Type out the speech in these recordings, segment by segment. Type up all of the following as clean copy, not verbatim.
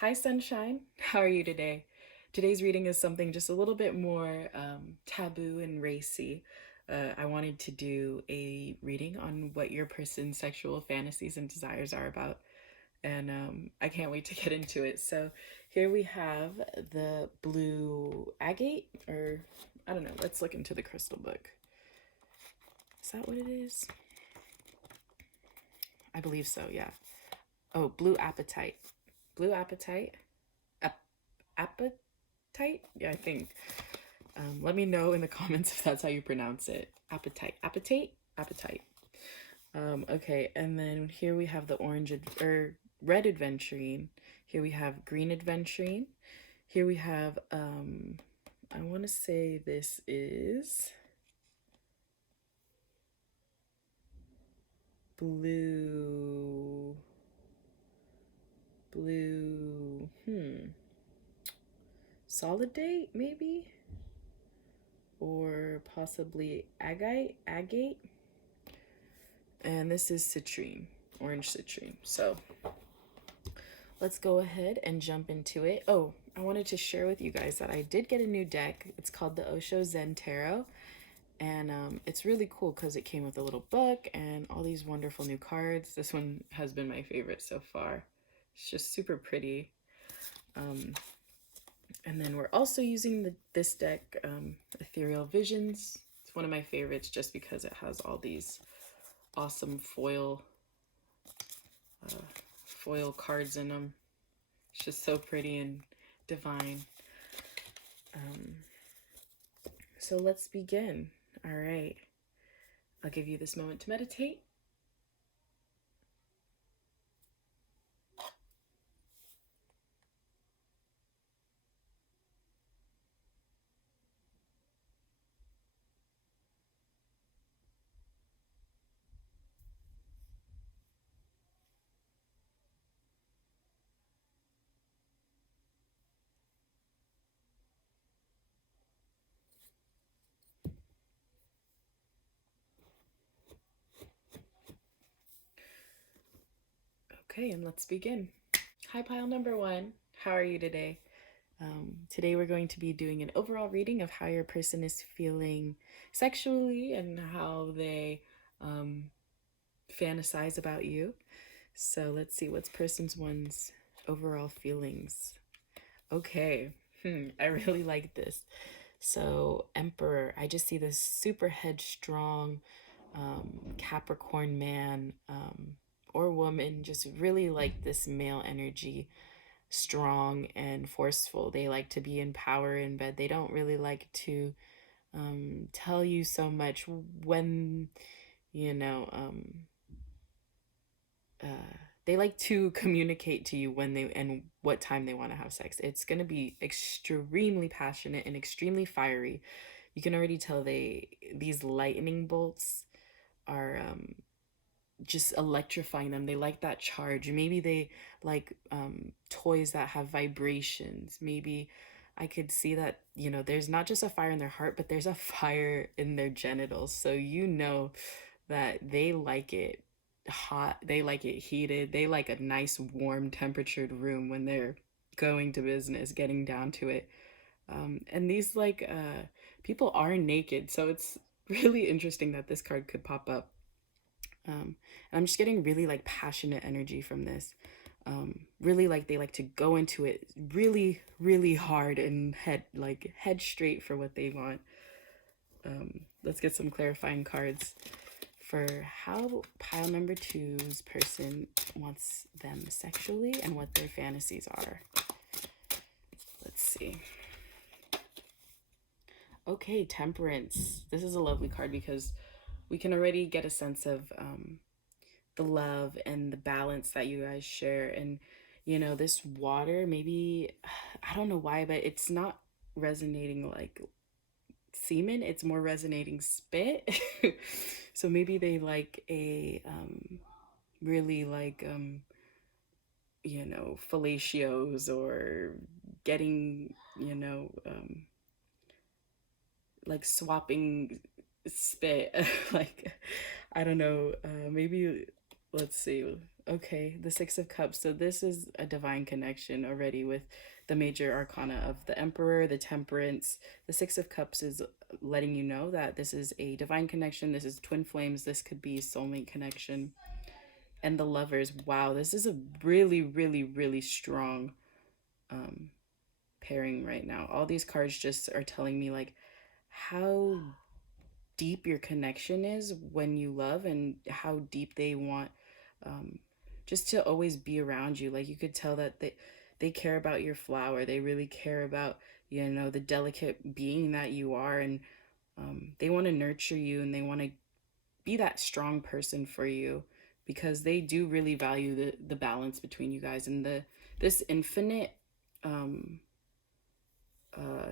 Hi, sunshine. How are you today? Today's reading is something just a little bit more taboo and racy. I wanted to do a reading on what your person's sexual fantasies and desires are about, and I can't wait to get into it. So, here we have the blue agate, or I don't know, let's look into the crystal book. Is that what it is? I believe so, yeah. Oh, blue apatite. Blue apatite? Appetite? Yeah, I think. Let me know in the comments if that's how you pronounce it. Appetite. Appetite? Appetite. Okay, and then here we have the or red adventurine. Here we have green adventurine. Here we have, I want to say this is blue. Blue. Solidate, maybe? Or possibly agate. And this is citrine, orange citrine. So let's go ahead and jump into it. Oh, I wanted to share with you guys that I did get a new deck. It's called the Osho Zen Tarot. And it's really cool because it came with a little book and all these wonderful new cards. This one has been my favorite so far. It's just super pretty. And then we're also using this deck, Ethereal Visions. It's one of my favorites just because it has all these awesome foil cards in them. It's just so pretty and divine. So let's begin. All right. I'll give you this moment to meditate. Okay, and let's begin. Hi, pile number one. How are you today? Today we're going to be doing an overall reading of how your person is feeling sexually and how they fantasize about you. So let's see what's person's one's overall feelings. Okay, I really like this. So Emperor, I just see this super headstrong Capricorn man or woman, just really like this male energy, strong and forceful. They like to be in power in bed. They don't really like to tell you so much when, you know, they like to communicate to you when they and what time they want to have sex. It's going to be extremely passionate and extremely fiery. You can already tell these lightning bolts are just electrifying them. They like that charge. Maybe they like toys that have vibrations. Maybe I could see that, there's not just a fire in their heart, but there's a fire in their genitals. So that they like it hot, they like it heated, they like a nice warm temperatured room when they're going to business, getting down to it. And these people are naked, so it's really interesting that this card could pop up. And I'm just getting really like passionate energy from this. Really like they like to go into it really, really hard and head straight for what they want. Let's get some clarifying cards for how pile number two's person wants them sexually and what their fantasies are. Let's see. Okay, Temperance. This is a lovely card because we can already get a sense of the love and the balance that you guys share. And, this water, maybe, I don't know why, but it's not resonating like semen, it's more resonating spit. So maybe they like a really like fellatios, or getting like swapping spit. Like, I don't know, maybe, let's see, Okay, the Six of Cups. So this is a divine connection already with the major arcana of the Emperor, the Temperance. The Six of Cups is letting you know that this is a divine connection. This is twin flames. This could be soulmate connection. And the Lovers. Wow, this is a really, really, really strong um, pairing right now. All these cards just are telling me like how deep your connection is when you love, and how deep they want um, just to always be around you. Like you could tell that they care about your flower. They really care about, you know, the delicate being that you are, and they want to nurture you, and they want to be that strong person for you, because they do really value the balance between you guys, and the this infinite um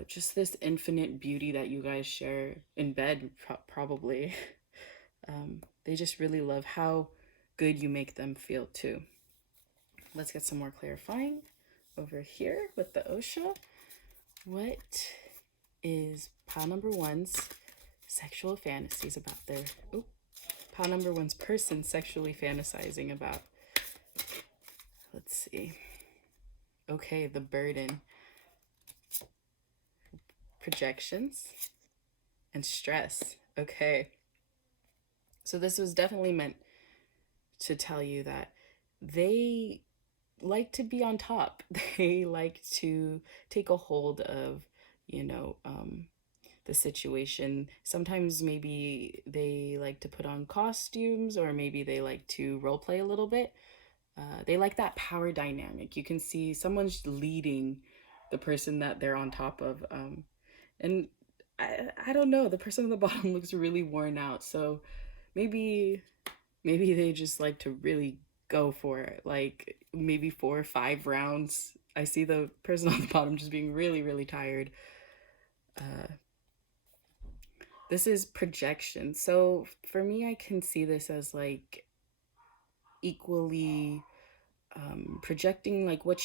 just this infinite beauty that you guys share in bed, probably. They just really love how good you make them feel too. Let's get some more clarifying over here with the Osha. What is pile number one's sexual fantasies about their pile number one's person sexually fantasizing about? Let's see. Okay, the burden, projections, and stress. Okay. So this was definitely meant to tell you that they like to be on top. They like to take a hold of, you know, the situation. Sometimes maybe they like to put on costumes, or maybe they like to role play a little bit. They like that power dynamic. You can see someone's leading the person that they're on top of. And I don't know, the person on the bottom looks really worn out. So maybe they just like to really go for it, like maybe 4 or 5 rounds. I see the person on the bottom just being really, really tired. This is projection. So for me, I can see this as like equally projecting like what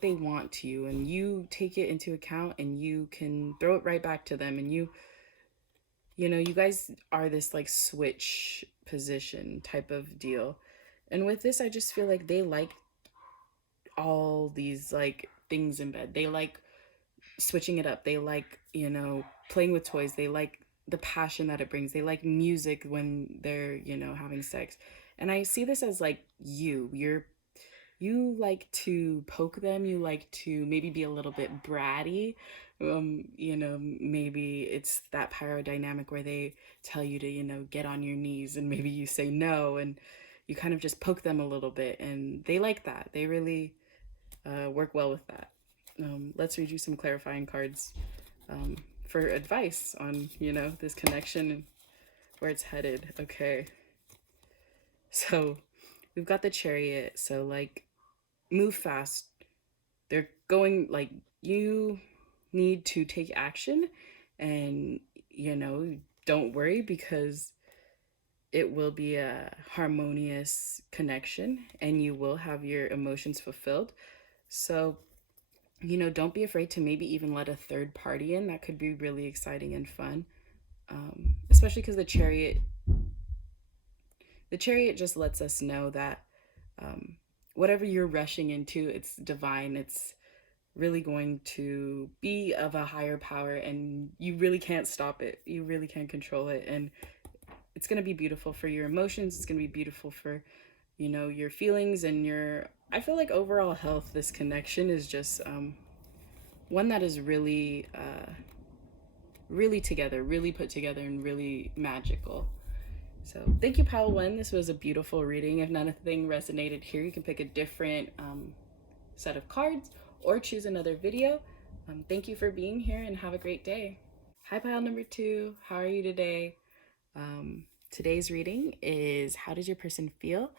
they want to you, and you take it into account, and you can throw it right back to them, and you know, you guys are this like switch position type of deal. And with this, I just feel like they like all these like things in bed. They like switching it up. They like, you know, playing with toys. They like the passion that it brings. They like music when they're, you know, having sex. And I see this as like you like to poke them. You like to maybe be a little bit bratty. You know, maybe it's that power dynamic where they tell you to, you know, get on your knees, and maybe you say no, and you kind of just poke them a little bit, and they like that. They really work well with that. Let's read you some clarifying cards for advice on, you know, this connection and where it's headed. Okay. So we've got the Chariot. So like, move fast. They're going like, you need to take action, and, you know, don't worry, because it will be a harmonious connection, and you will have your emotions fulfilled. So, you know, don't be afraid to maybe even let a third party in. That could be really exciting and fun. Especially because the chariot just lets us know that whatever you're rushing into, it's divine. It's really going to be of a higher power, and you really can't stop it. You really can't control it. And it's going to be beautiful for your emotions. It's going to be beautiful for, you know, your feelings and your, I feel like overall health. This connection is just one that is really, really together, really put together, and really magical. So thank you, Pile One. This was a beautiful reading. If nothing resonated here, you can pick a different set of cards or choose another video. Thank you for being here, and have a great day. Hi, Pile Number Two. How are you today? Today's reading is, how does your person feel?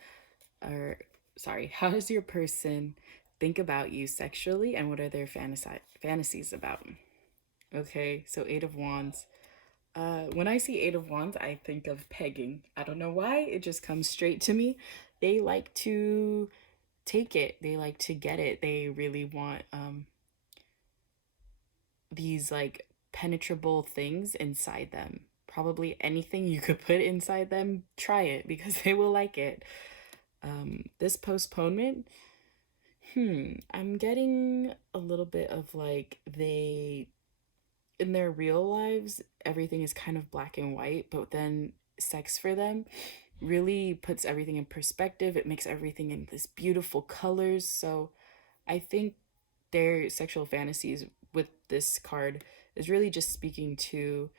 Or, sorry, how does your person think about you sexually, and what are their fantasies about? Okay, so Eight of Wands. When I see Eight of Wands, I think of pegging. I don't know why, it just comes straight to me. They like to take it, they like to get it. They really want these like penetrable things inside them. Probably anything you could put inside them, try it, because they will like it. This postponement, I'm getting a little bit of like they, in their real lives, everything is kind of black and white, but then sex for them really puts everything in perspective. It makes everything in this beautiful colors. So I think their sexual fantasies with this card is really just speaking to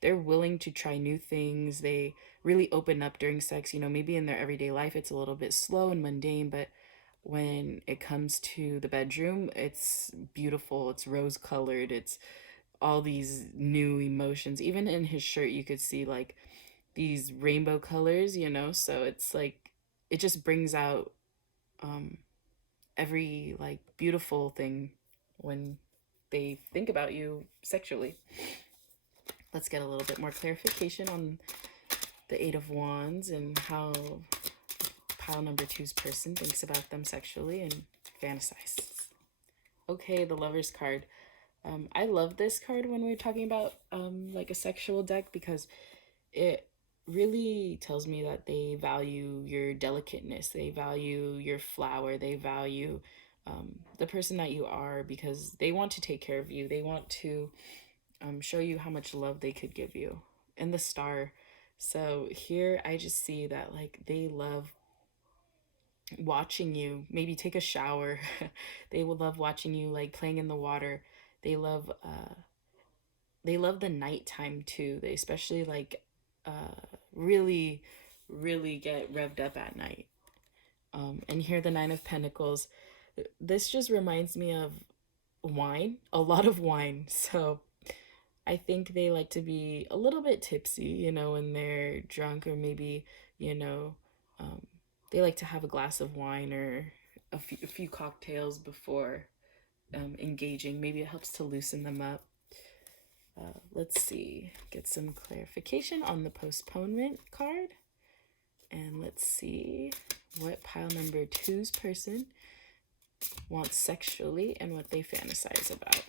they're willing to try new things. They really open up during sex. You know, maybe in their everyday life it's a little bit slow and mundane, but when it comes to the bedroom, it's beautiful, it's rose colored, it's all these new emotions. Even in his shirt, you could see like these rainbow colors, you know? So it's like, it just brings out um, every like beautiful thing when they think about you sexually. Let's get a little bit more clarification on the Eight of Wands and how pile number two's person thinks about them sexually and fantasizes. Okay, the Lover's card. I love this card when we're talking about like a sexual deck because it really tells me that they value your delicateness, they value your flower, they value the person that you are because they want to take care of you. They want to show you how much love they could give you. And the star. So here I just see that like they love watching you maybe take a shower. They will love watching you like playing in the water. They love they love the nighttime too. They especially like really really get revved up at night. And here the Nine of Pentacles. This just reminds me of wine, a lot of wine. So I think they like to be a little bit tipsy, you know, when they're drunk, or maybe, you know, um, they like to have a glass of wine or a few cocktails before engaging. Maybe it helps to loosen them up. Let's see, get some clarification on the postponement card. And let's see what pile number two's person wants sexually and what they fantasize about.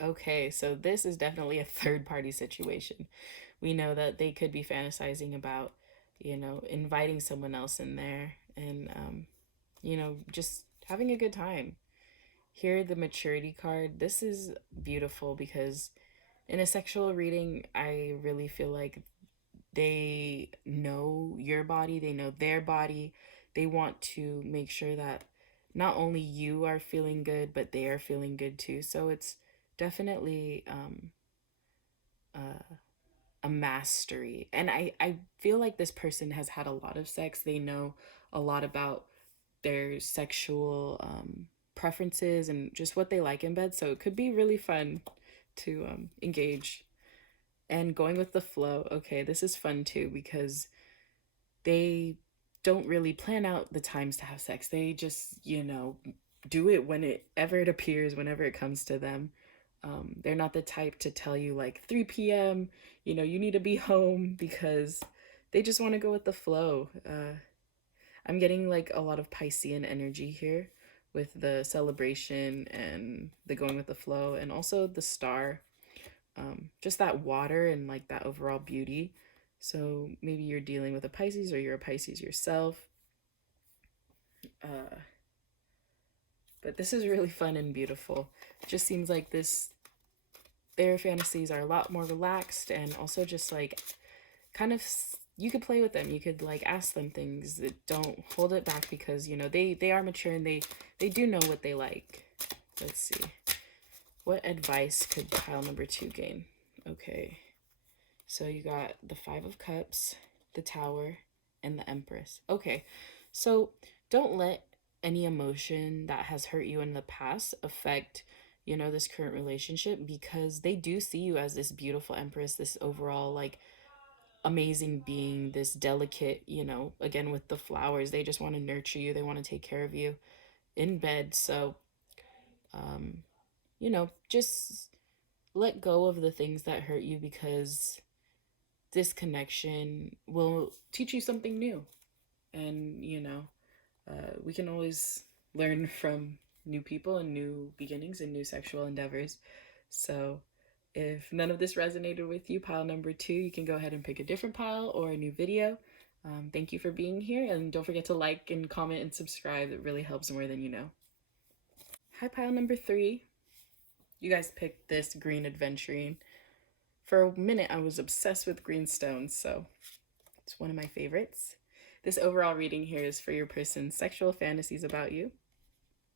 Okay, so this is definitely a third party situation. We know that they could be fantasizing about, you know, inviting someone else in there and, you know, just having a good time. Here, the maturity card. This is beautiful because in a sexual reading, I really feel like they know your body, they know their body. They want to make sure that not only you are feeling good, but they are feeling good too. So it's definitely a mastery. And I feel like this person has had a lot of sex. They know a lot about their sexual preferences and just what they like in bed. So it could be really fun to engage. And going with the flow. Okay, this is fun too because they don't really plan out the times to have sex. They just, you know, do it whenever it appears, whenever it comes to them. They're not the type to tell you like 3 p.m., you know, you need to be home because they just want to go with the flow. I'm getting like a lot of Piscean energy here with the celebration and the going with the flow and also the star. Just that water and like that overall beauty. So maybe you're dealing with a Pisces or you're a Pisces yourself. Uh, but this is really fun and beautiful. It just seems like their fantasies are a lot more relaxed and also just like kind of you could play with them. You could like ask them things that don't hold it back because you know they are mature and they do know what they like. Let's see. What advice could pile number two gain? Okay. So you got the Five of Cups, the Tower, and the Empress. Okay. So don't let any emotion that has hurt you in the past affect, you know, this current relationship because they do see you as this beautiful Empress, this overall like amazing being, this delicate, you know, again with the flowers. They just want to nurture you. They want to take care of you in bed. So, you know, just let go of the things that hurt you because this connection will teach you something new. And, you know, we can always learn from new people and new beginnings and new sexual endeavors. So if none of this resonated with you, pile number two, you can go ahead and pick a different pile or a new video. Thank you for being here, and don't forget to like and comment and subscribe. It really helps more than you know. Hi, pile number 3. You guys picked this green adventuring. For a minute, I was obsessed with green stones, so it's one of my favorites. This overall reading here is for your person's sexual fantasies about you.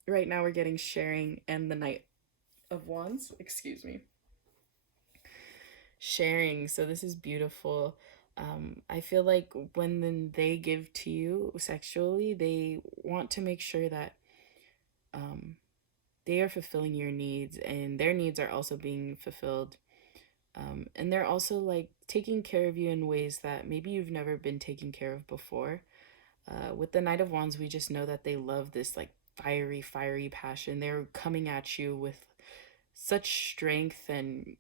Right now, we're getting sharing and the Knight of Wands. Excuse me. Sharing. So this is beautiful. I feel like when they give to you sexually, they want to make sure that um, they are fulfilling your needs and their needs are also being fulfilled. And they're also like taking care of you in ways that maybe you've never been taken care of before. With the Knight of Wands, we just know that they love this like fiery passion. They're coming at you with such strength and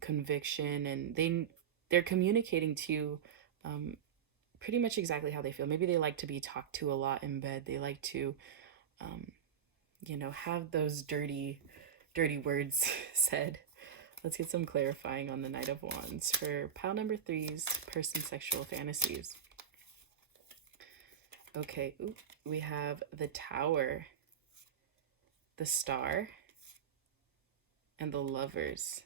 conviction, and they're communicating to you pretty much exactly how they feel. Maybe they like to be talked to a lot in bed. They like to, um, have those dirty words said. Let's get some clarifying on the Knight of Wands for pile number 3's person sexual fantasies. Okay, we have the Tower, the Star, and the Lovers.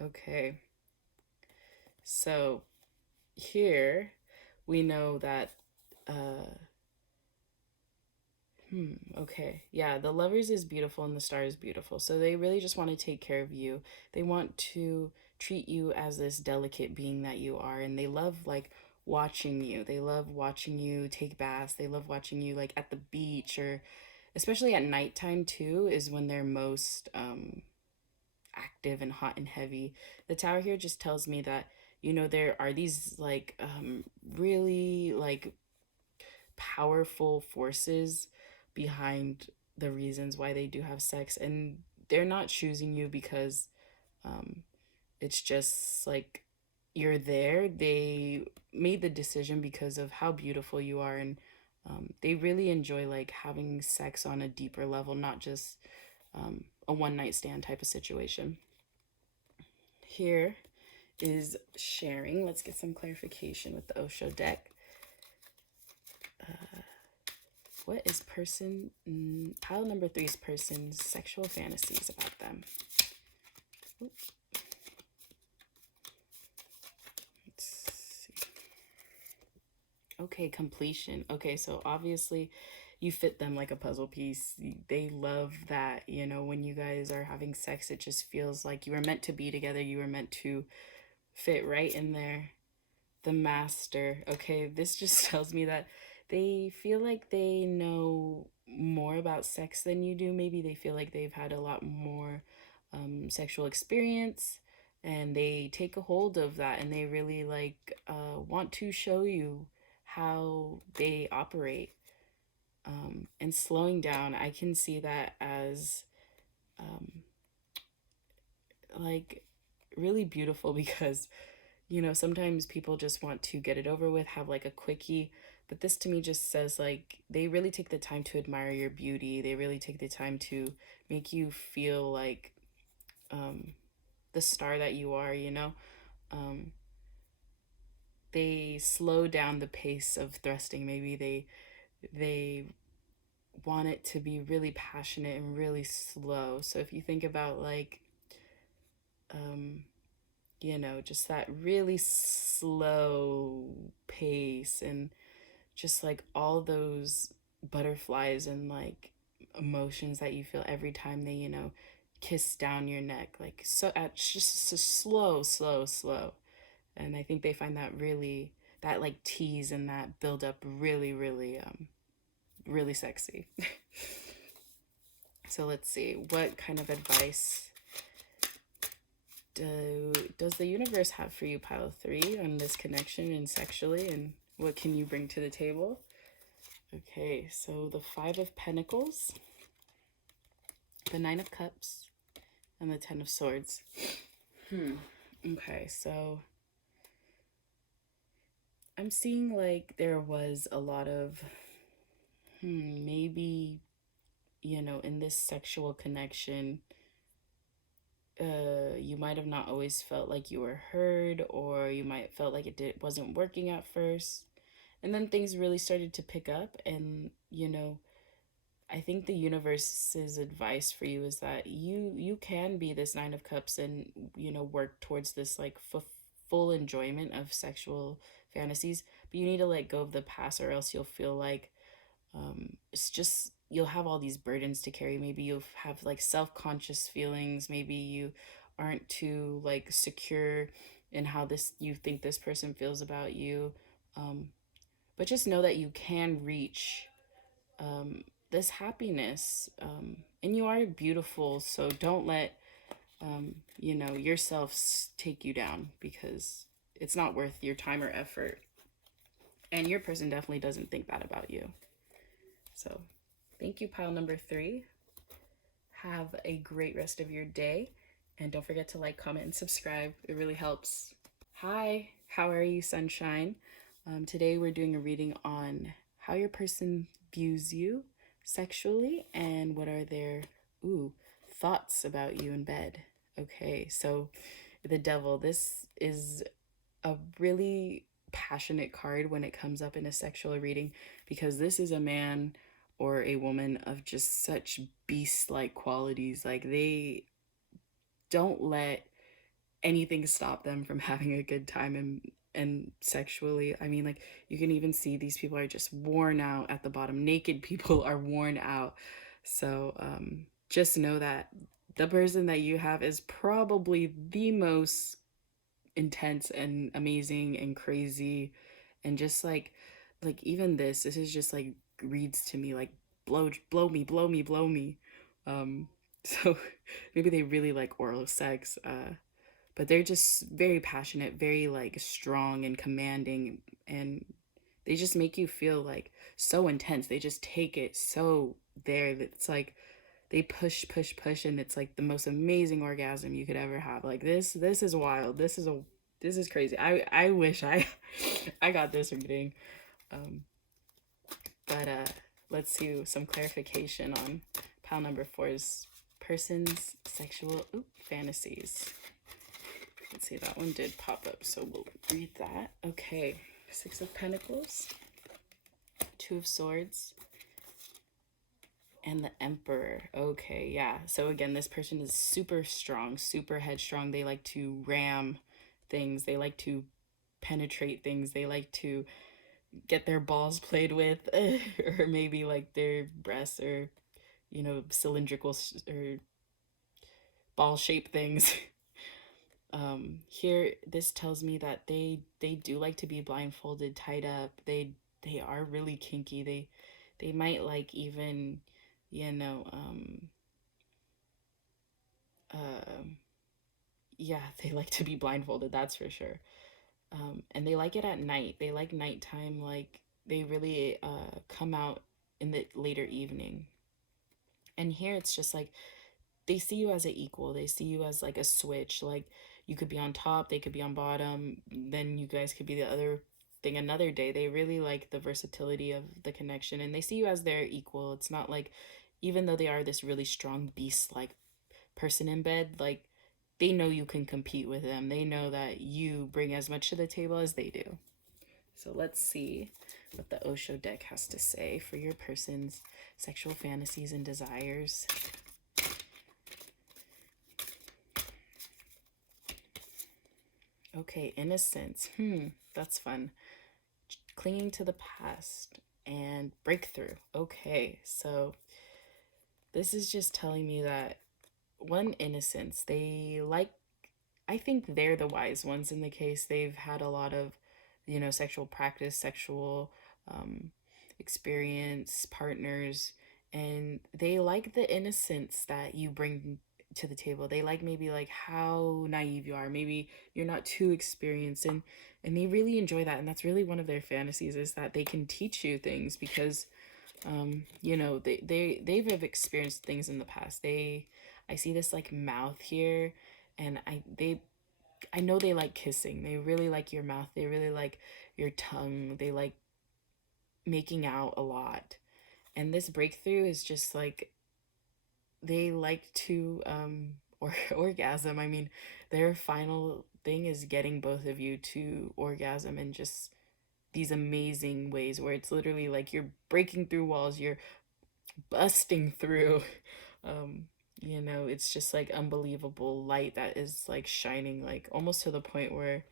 Okay, so here we know that okay, yeah, the Lovers is beautiful and the Star is beautiful, so they really just want to take care of you. They want to treat you as this delicate being that you are, and they love like watching you. They love watching you take baths. They love watching you like at the beach, or especially at nighttime too is when they're most active and hot and heavy. The Tower here just tells me that, there are these like really like powerful forces behind the reasons why they do have sex, and they're not choosing you because um it's just like you're there. They made the decision because of how beautiful you are, and they really enjoy like having sex on a deeper level, not just a one night stand type of situation. Here is sharing. Let's get some clarification with the Osho deck. What is pile number 3's person's sexual fantasies about them? Let's see. Okay, completion. Okay, so obviously you fit them like a puzzle piece. They love that, when you guys are having sex, it just feels like you were meant to be together. You were meant to fit right in there. The Master. Okay, this just tells me that they feel like they know more about sex than you do. Maybe they feel like they've had a lot more sexual experience, and they take a hold of that, and they really like want to show you how they operate. And slowing down, I can see that as um, like really beautiful because sometimes people just want to get it over with, have like a quickie. But this to me just says like they really take the time to admire your beauty. They really take the time to make you feel like the star that you are, Um, they slow down the pace of thrusting. Maybe they want it to be really passionate and really slow. So if you think about like um just that really slow pace, and just like all those butterflies and like emotions that you feel every time they, kiss down your neck, like so at just so slow. And I think they find that really, that like tease and that build up really sexy. So let's see, what kind of advice does the universe have for you, pile 3, on this connection and sexually, and what can you bring to the table? Okay, so the 5 of Pentacles, the 9 of Cups, and the 10 of Swords. Okay, so I'm seeing like there was a lot of maybe in this sexual connection, you might have not always felt like you were heard, or you might felt like wasn't working at first. And then things really started to pick up, and I think the universe's advice for you is that you can be this 9 of cups and work towards this like full enjoyment of sexual fantasies, but you need to let go of the past, or else you'll feel like it's just you'll have all these burdens to carry. Maybe you'll have like self-conscious feelings, maybe you aren't too like secure in how this you think this person feels about you. But just know that you can reach this happiness, and you are beautiful, so don't let yourself take you down, because it's not worth your time or effort, and your person definitely doesn't think that about you. So thank you, pile number 3. Have a great rest of your day, and don't forget to like, comment, and subscribe. It really helps. Hi, how are you, sunshine? Today we're doing a reading on how your person views you sexually, and what are their thoughts about you in bed. Okay, so the devil, this is a really passionate card when it comes up in a sexual reading, because this is a man or a woman of just such beast-like qualities. Like, they don't let anything stop them from having a good time, and sexually, I mean, like, you can even see these people are just worn out at the bottom. Naked people are worn out. So just know that the person that you have is probably the most intense and amazing and crazy, and just like even this is just like reads to me like blow me, blow me, blow me. So maybe they really like oral sex, but they're just very passionate, very like strong and commanding, and they just make you feel like so intense. They just take it so there that it's like they push, push, push, and it's like the most amazing orgasm you could ever have. Like, this is wild. This is crazy. I wish I I got this reading. But let's do some clarification on pile number 4's person's sexual fantasies. Let's see, that one did pop up, so we'll read that. Okay, 6 of Pentacles, 2 of Swords, and the Emperor. Okay, yeah. So again, this person is super strong, super headstrong. They like to ram things. They like to penetrate things. They like to get their balls played with, or maybe like their breasts, or cylindrical or ball shaped things. Here, this tells me that they do like to be blindfolded, tied up. They are really kinky. They might like even, you know, uh, yeah, they like to be blindfolded, that's for sure. And they like it at night. They like nighttime. Like, they really come out in the later evening. And here it's just like they see you as an equal. They see you as like a switch. Like, you could be on top, they could be on bottom, then you guys could be the other thing another day. They really like the versatility of the connection, and they see you as their equal. It's not like, even though they are this really strong beast like person in bed, like, they know you can compete with them. They know that you bring as much to the table as they do. So let's see what the Osho deck has to say for your person's sexual fantasies and desires. Okay, innocence. That's fun. Clinging to the past and breakthrough. Okay, so this is just telling me that, one, innocence. They like, I think they're the wise ones in the case. They've had a lot of, sexual practice, sexual experience, partners, and they like the innocence that you bring to the table. They like maybe like how naive you are. Maybe you're not too experienced, and they really enjoy that. And that's really one of their fantasies, is that they can teach you things, because they've experienced things in the past. I see this like mouth here, and I know they like kissing. They really like your mouth. They really like your tongue. They like making out a lot. And this breakthrough is just like, they like to or orgasm. I mean, their final thing is getting both of you to orgasm in just these amazing ways where it's literally like you're breaking through walls, you're busting through. Um, it's just like unbelievable light that is like shining, like almost to the point where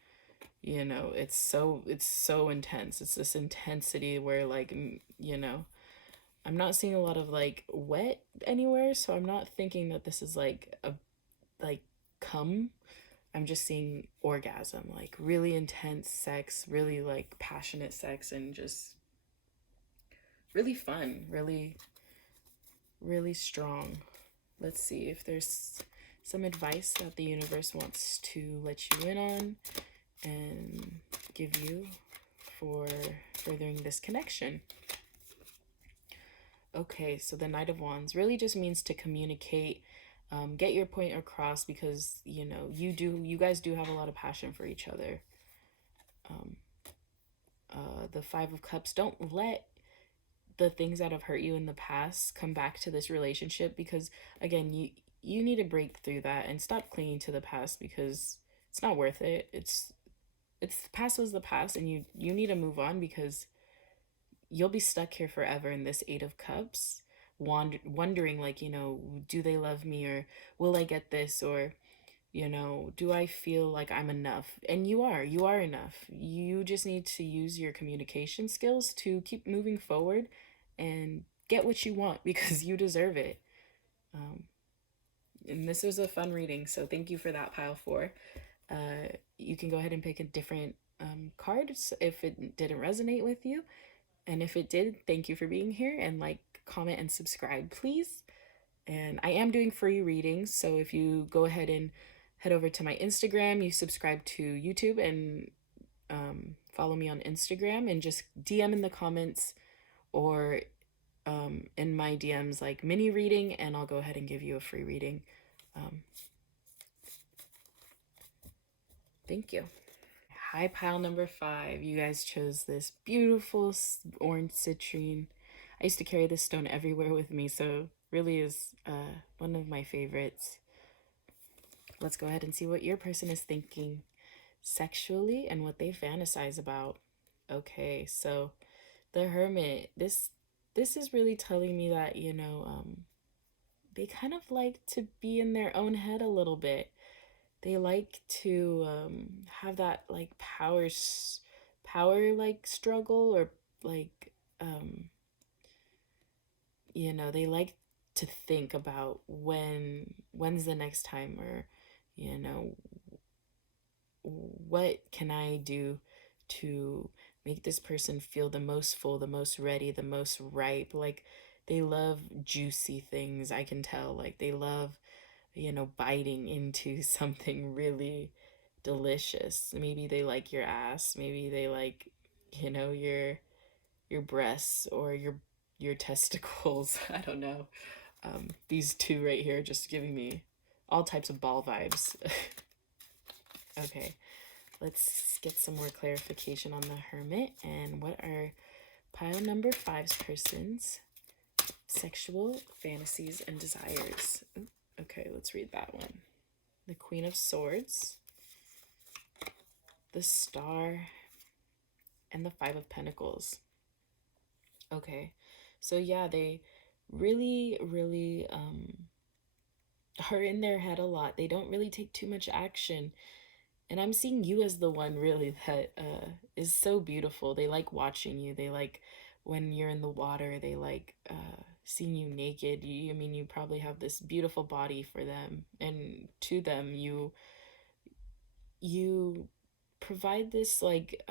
it's so intense. It's this intensity where like I'm not seeing a lot of like wet anywhere, so I'm not thinking that this is like a like come. I'm just seeing orgasm, like really intense sex, really like passionate sex, and just really fun, really, really strong. Let's see if there's some advice that the universe wants to let you in on and give you for furthering this connection. Okay, so the Knight of Wands really just means to communicate, get your point across, because you guys do have a lot of passion for each other. The Five of Cups, don't let the things that have hurt you in the past come back to this relationship, because again, you need to break through that and stop clinging to the past, because it's not worth it. It's the past was the past, and you need to move on, because you'll be stuck here forever in this Eight of Cups, wondering like, do they love me, or will I get this, or do I feel like I'm enough? And you are enough. You just need to use your communication skills to keep moving forward and get what you want, because you deserve it. Um, and this was a fun reading, so thank you for that, pile four. You can go ahead and pick a different card if it didn't resonate with you. And if it did, thank you for being here, and like, comment, and subscribe, please. And I am doing free readings, so if you go ahead and head over to my Instagram, you subscribe to YouTube, and follow me on Instagram, and just DM in the comments or in my DMs like mini reading, and I'll go ahead and give you a free reading. Thank you. Hi, pile number 5. You guys chose this beautiful orange citrine. I used to carry this stone everywhere with me, so really is one of my favorites. Let's go ahead and see what your person is thinking sexually and what they fantasize about. Okay, so the Hermit. This is really telling me that they kind of like to be in their own head a little bit. They like to have that like power like struggle, or like they like to think about when's the next time, or you know what can I do to make this person feel the most full, the most ready, the most ripe. Like, they love juicy things, I can tell. Like, they love biting into something really delicious. Maybe they like your ass, maybe they like your breasts, or your testicles. I don't know. These two right here just giving me all types of ball vibes. Okay, let's get some more clarification on the Hermit, and what are pile number 5's person's sexual fantasies and desires. Ooh, okay, let's read that one. The Queen of Swords, the Star, and the Five of Pentacles. Okay, so yeah, they really, really are in their head a lot. They don't really take too much action. And I'm seeing you as the one really that is so beautiful. They like watching you. They like when you're in the water. They like seeing you naked. You probably have this beautiful body for them, and to them you provide this like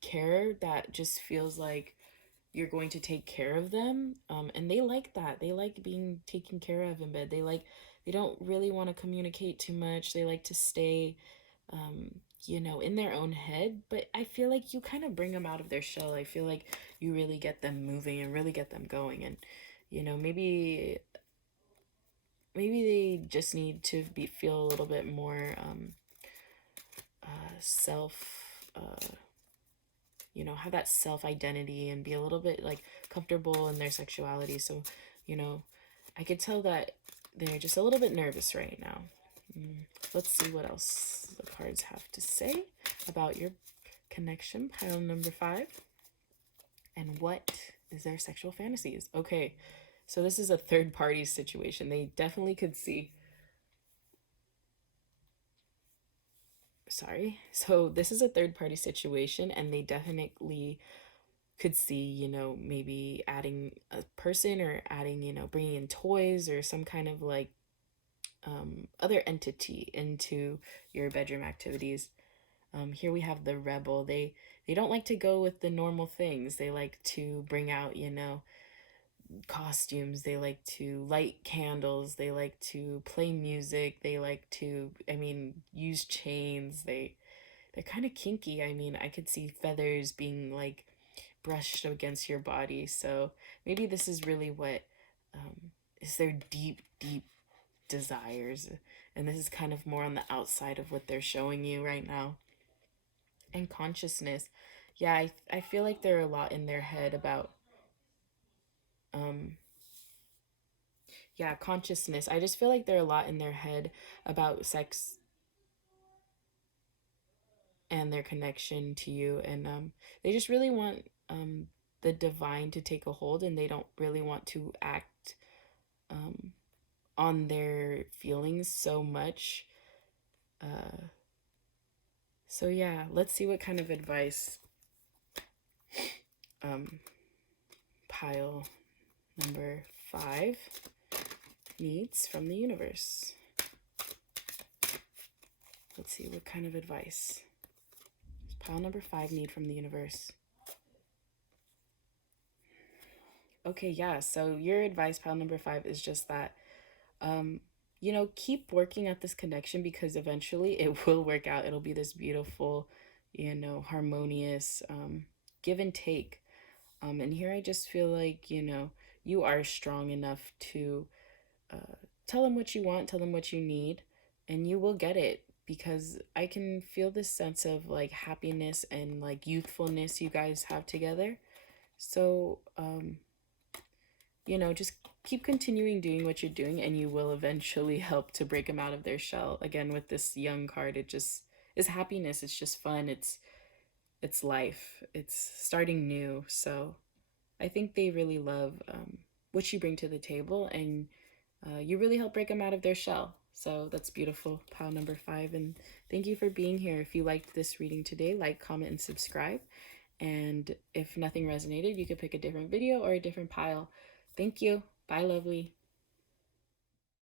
care that just feels like you're going to take care of them. And they like that. They like being taken care of in bed. They don't really want to communicate too much. They like to stay in their own head. But I feel like you kind of bring them out of their shell. I feel like you really get them moving and really get them going. And maybe they just need to feel a little bit more self have that self identity, and be a little bit like comfortable in their sexuality. So I could tell that they're just a little bit nervous right now. Let's see what else the cards have to say about your connection, pile number 5. And what is their sexual fantasies? Okay, so this is a third party situation. They definitely could see. Sorry. So this is a third party situation, and they definitely could see, maybe adding a person or adding, bringing in toys or some kind of like other entity into your bedroom activities. Here we have the rebel. They don't like to go with the normal things. They like to bring out, costumes. They like to light candles. They like to play music. They like to, use chains. They're kind of kinky. I could see feathers being like brushed against your body. So maybe this is really what is their deep, deep desires. And this is kind of more on the outside of what they're showing you right now. And consciousness. Yeah, I feel like there are a lot in their head about um yeah, consciousness. I just feel like there are a lot in their head about sex and their connection to you, and they just really want the divine to take a hold, and they don't really want to act um on their feelings so much. So yeah, let's see what kind of advice um pile number 5 needs from the universe. Let's see what kind of advice does pile number 5 need from the universe. Okay, yeah, so your advice, pile number 5, is just that keep working at this connection, because eventually it will work out. It'll be this beautiful, harmonious give and take. And here I just feel like, you are strong enough to tell them what you want, tell them what you need, and you will get it, because I can feel this sense of like happiness and like youthfulness you guys have together. So, just keep continuing doing what you're doing, and you will eventually help to break them out of their shell. Again, with this young card, it just is happiness. It's just fun. It's life. It's starting new. So I think they really love what you bring to the table, and you really help break them out of their shell. So that's beautiful, pile number 5. And thank you for being here. If you liked this reading today, like, comment, and subscribe. And if nothing resonated, you could pick a different video or a different pile. Thank you. Bye, lovely.